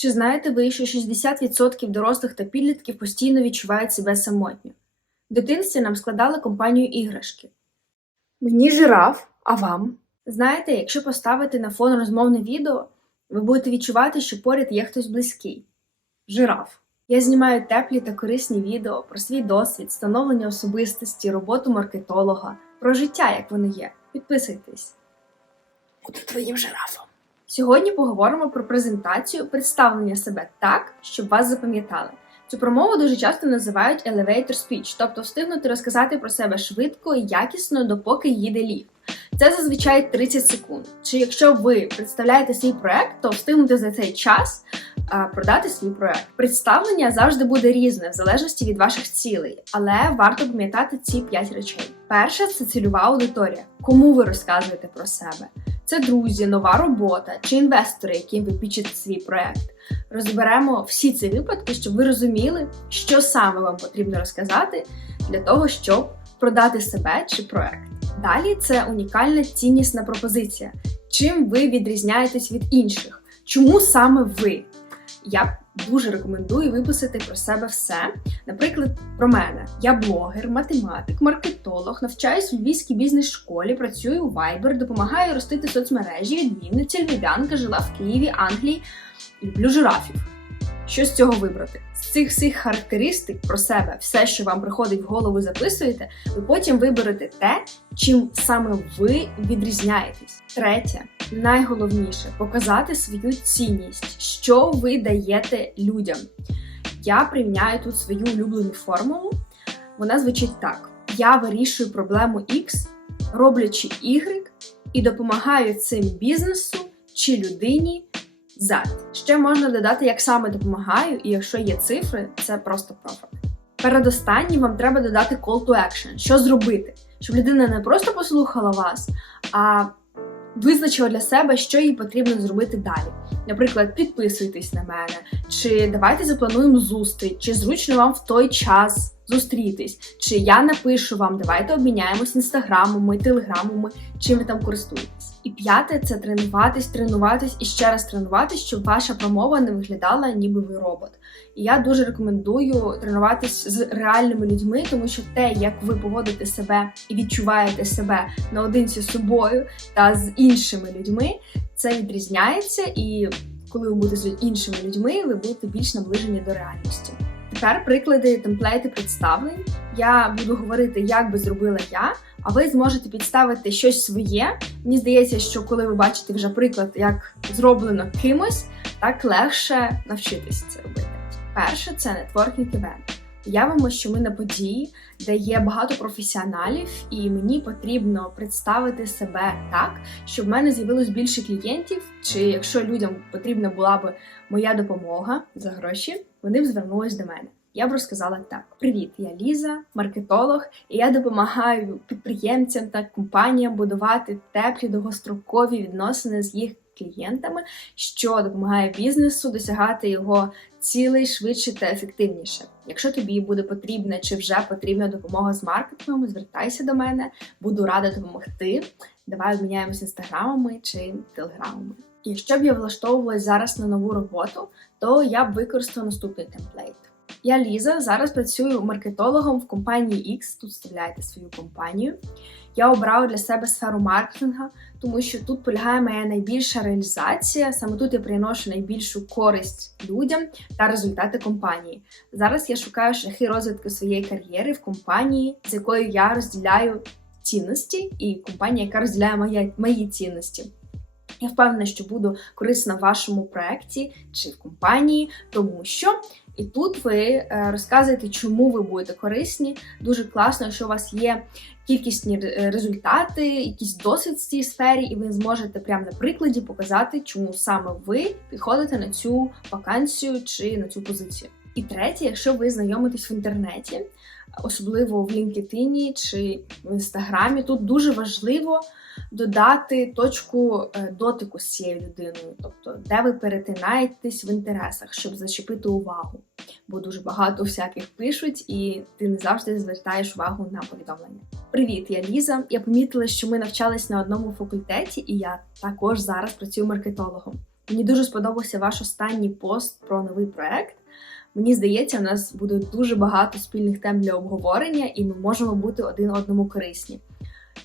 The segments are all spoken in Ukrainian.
Чи знаєте ви, що 60% дорослих та підлітків постійно відчувають себе самотньо? В дитинстві нам складали компанію іграшки. Мені жираф, а вам? Знаєте, якщо поставити на фон розмовне відео, ви будете відчувати, що поряд є хтось близький. Жираф. Я знімаю теплі та корисні відео про свій досвід, становлення особистості, роботу маркетолога, про життя, як воно є. Підписуйтесь. Буду твоїм жирафом. Сьогодні поговоримо про презентацію, представлення себе так, щоб вас запам'ятали. Цю промову дуже часто називають elevator speech, тобто встигнути розказати про себе швидко і якісно, допоки їде ліфт. Це зазвичай 30 секунд. Чи якщо ви представляєте свій проект, то встигнути за цей час продати свій проект. Представлення завжди буде різне в залежності від ваших цілей, але варто пам'ятати ці 5 речей. Перше це цільова аудиторія. Кому ви розказуєте про себе? Це друзі, нова робота чи інвестори, яким ви пічете свій проект. Розберемо всі ці випадки, щоб ви розуміли, що саме вам потрібно розказати для того, щоб продати себе чи проект. Далі це унікальна ціннісна пропозиція. Чим ви відрізняєтесь від інших? Чому саме ви? Я дуже рекомендую виписати про себе все. Наприклад, про мене. Я блогер, математик, маркетолог, навчаюсь у львівській бізнес-школі, працюю у Viber, допомагаю ростити соцмережі, відмінниця, львів'янка, жила в Києві, Англії. Люблю жирафів. Що з цього вибрати? З цих всіх характеристик про себе, все, що вам приходить в голову, записуєте, ви потім виберете те, чим саме ви відрізняєтесь. Третє, найголовніше показати свою цінність, що ви даєте людям. Я прийняю тут свою улюблену формулу. Вона звучить так: я вирішую проблему X, роблячи Y, і допомагаю цим бізнесу чи людині. Z. Ще можна додати, як саме допомагаю, і якщо є цифри, це просто профит. Передостаннім вам треба додати call to action. Що зробити? Щоб людина не просто послухала вас, а визначила для себе, що їй потрібно зробити далі. Наприклад, підписуйтесь на мене, чи давайте заплануємо зустріч, чи зручно вам в той час зустрітись, чи я напишу вам, давайте обміняємось інстаграмами, телеграмами, чим ви там користуєтесь. І п'яте це тренуватись, тренуватись і ще раз тренуватись, щоб ваша промова не виглядала, ніби ви робот. І я дуже рекомендую тренуватись з реальними людьми, тому що те, як ви поводите себе і відчуваєте себе наодинці з собою та з іншими людьми, це відрізняється. І коли ви будете з іншими людьми, ви будете більш наближені до реальності. Тепер приклади темплейти представлень. Я буду говорити, як би зробила я, а ви зможете підставити щось своє. Мені здається, що коли ви бачите вже приклад, як зроблено кимось, так легше навчитися це робити. Перше це нетворкінг івент. Уявимо, що ми на події, де є багато професіоналів, і мені потрібно представити себе так, щоб в мене з'явилось більше клієнтів. Чи якщо людям потрібна була б моя допомога за гроші, вони б звернулись до мене. Я б розказала так: Привіт, я Ліза, маркетолог, і я допомагаю підприємцям та компаніям будувати теплі довгострокові відносини з їх клієнтами, що допомагає бізнесу досягати його цілей швидше та ефективніше. Якщо тобі буде потрібна чи вже потрібна допомога з маркетингом, звертайся до мене, буду рада допомогти. Давай обміняємося інстаграмами чи телеграмами. Якщо б я влаштовувалась зараз на нову роботу, то я б використала наступний темплейт. Я Ліза, зараз працюю маркетологом в компанії X, тут вставляєте свою компанію. Я обрала для себе сферу маркетингу, тому що тут полягає моя найбільша реалізація. Саме тут я приношу найбільшу користь людям та результати компанії. Зараз я шукаю шляхи розвитку своєї кар'єри в компанії, з якою я розділяю цінності, і компанія, яка розділяє мої, мої цінності. Я впевнена, що буду корисна в вашому проєкті чи в компанії, тому що і тут ви е, розказуєте, чому ви будете корисні. Дуже класно, якщо у вас є кількісні результати, якийсь досвід в цій сфері, і ви зможете прямо на прикладі показати, чому саме ви підходите на цю вакансію чи на цю позицію. І третє, якщо ви знайомитесь в інтернеті, особливо в LinkedIn чи в інстаграмі, тут дуже важливо додати точку е, дотику з цією людиною, тобто де ви перетинаєтесь в інтересах, щоб зачепити увагу. Бо дуже багато всяких пишуть, і ти не завжди звертаєш увагу на повідомлення. Привіт, я Ліза. Я помітила, що ми навчались на одному факультеті, і я також зараз працюю маркетологом. Мені дуже сподобався ваш останній пост про новий проект. Мені здається, у нас буде дуже багато спільних тем для обговорення, і ми можемо бути один одному корисні.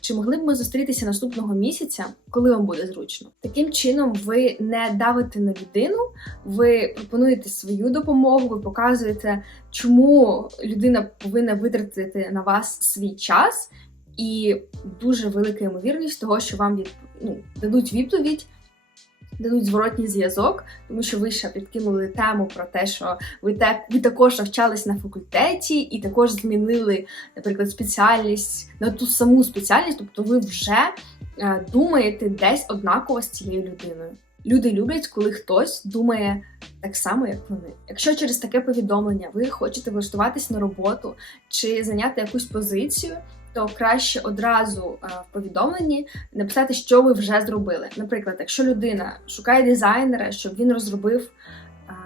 Чи могли б ми зустрітися наступного місяця, коли вам буде зручно? Таким чином, ви не давите на людину, ви пропонуєте свою допомогу, ви показуєте, чому людина повинна витратити на вас свій час, і дуже велика ймовірність того, що вам від, ну, дадуть відповідь, дадуть зворотній зв'язок, тому що ви ще підкинули тему про те, що ви так ви також навчались на факультеті і також змінили, наприклад, спеціальність на ту саму спеціальність, тобто ви вже е, думаєте десь однаково з цією людиною. Люди люблять, коли хтось думає так само, як вони. Якщо через таке повідомлення ви хочете влаштуватись на роботу чи зайняти якусь позицію, то краще одразу е, в повідомленні написати, що ви вже зробили. Наприклад, якщо людина шукає дизайнера, щоб він розробив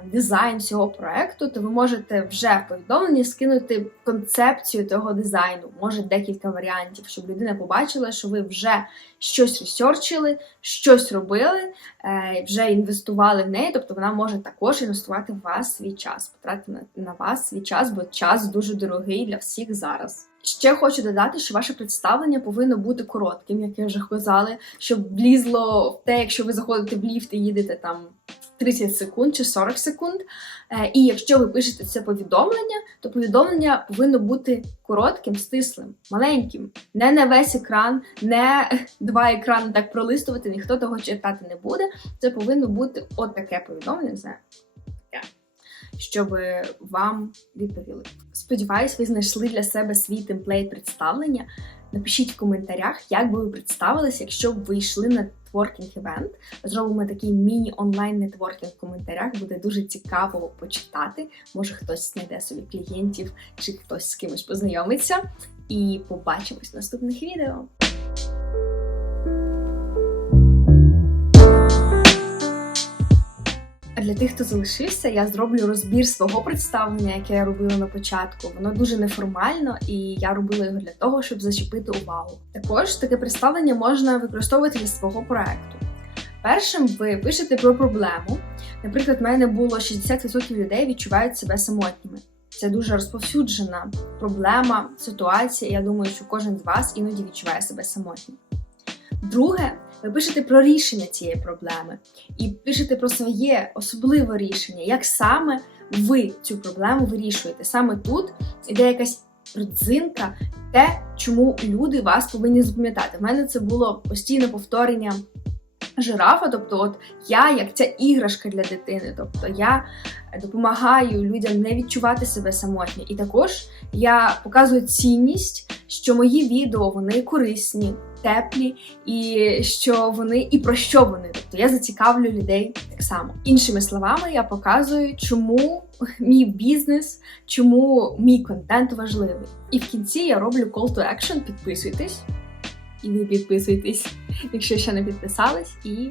дизайн цього проекту, то ви можете вже в повідомленні скинути концепцію того дизайну, може декілька варіантів, щоб людина побачила, що ви вже щось ресерчили, щось робили, е, вже інвестували в неї. Тобто вона може також інвестувати в вас свій час, потратити на, вас свій час, бо час дуже дорогий для всіх зараз. Ще хочу додати, що ваше представлення повинно бути коротким, як я вже казала, щоб влізло в те, якщо ви заходите в ліфт і їдете там 30 секунд чи 40 секунд. Е, І якщо ви пишете це повідомлення, то повідомлення повинно бути коротким, стислим, маленьким, не на весь екран, не два екрани так пролистувати, ніхто того читати не буде. Це повинно бути от таке повідомлення, знаю, щоб вам відповіли. Сподіваюсь, ви знайшли для себе свій темплейт представлення. Напишіть в коментарях, як би ви представилися, якщо б ви йшли на нетворкінг івент. Зробимо такий міні-онлайн нетворкінг в коментарях. Буде дуже цікаво почитати. Може, хтось знайде собі клієнтів чи хтось з кимось познайомиться. І побачимось в наступних відео. Для тих, хто залишився, я зроблю розбір свого представлення, яке я робила на початку. Воно дуже неформально, і я робила його для того, щоб зачепити увагу. Також таке представлення можна використовувати для свого проекту. Першим ви пишете про проблему. Наприклад, в мене було 60% людей відчувають себе самотніми. Це дуже розповсюджена проблема, ситуація. Я думаю, що кожен з вас іноді відчуває себе самотнім. Друге, ви пишете про рішення цієї проблеми і пишете про своє особливе рішення, як саме ви цю проблему вирішуєте. Саме тут іде якась родзинка, те, чому люди вас повинні запам'ятати. В мене це було постійне повторення жирафа, тобто, от я як ця іграшка для дитини, тобто я допомагаю людям не відчувати себе самотні. І також я показую цінність, що мої відео вони корисні, теплі, і що вони і про що вони. Тобто я зацікавлю людей так само. Іншими словами, я показую, чому мій бізнес, чому мій контент важливий. І в кінці я роблю call to action, підписуйтесь. І ви підписуйтесь, якщо ще не підписались, і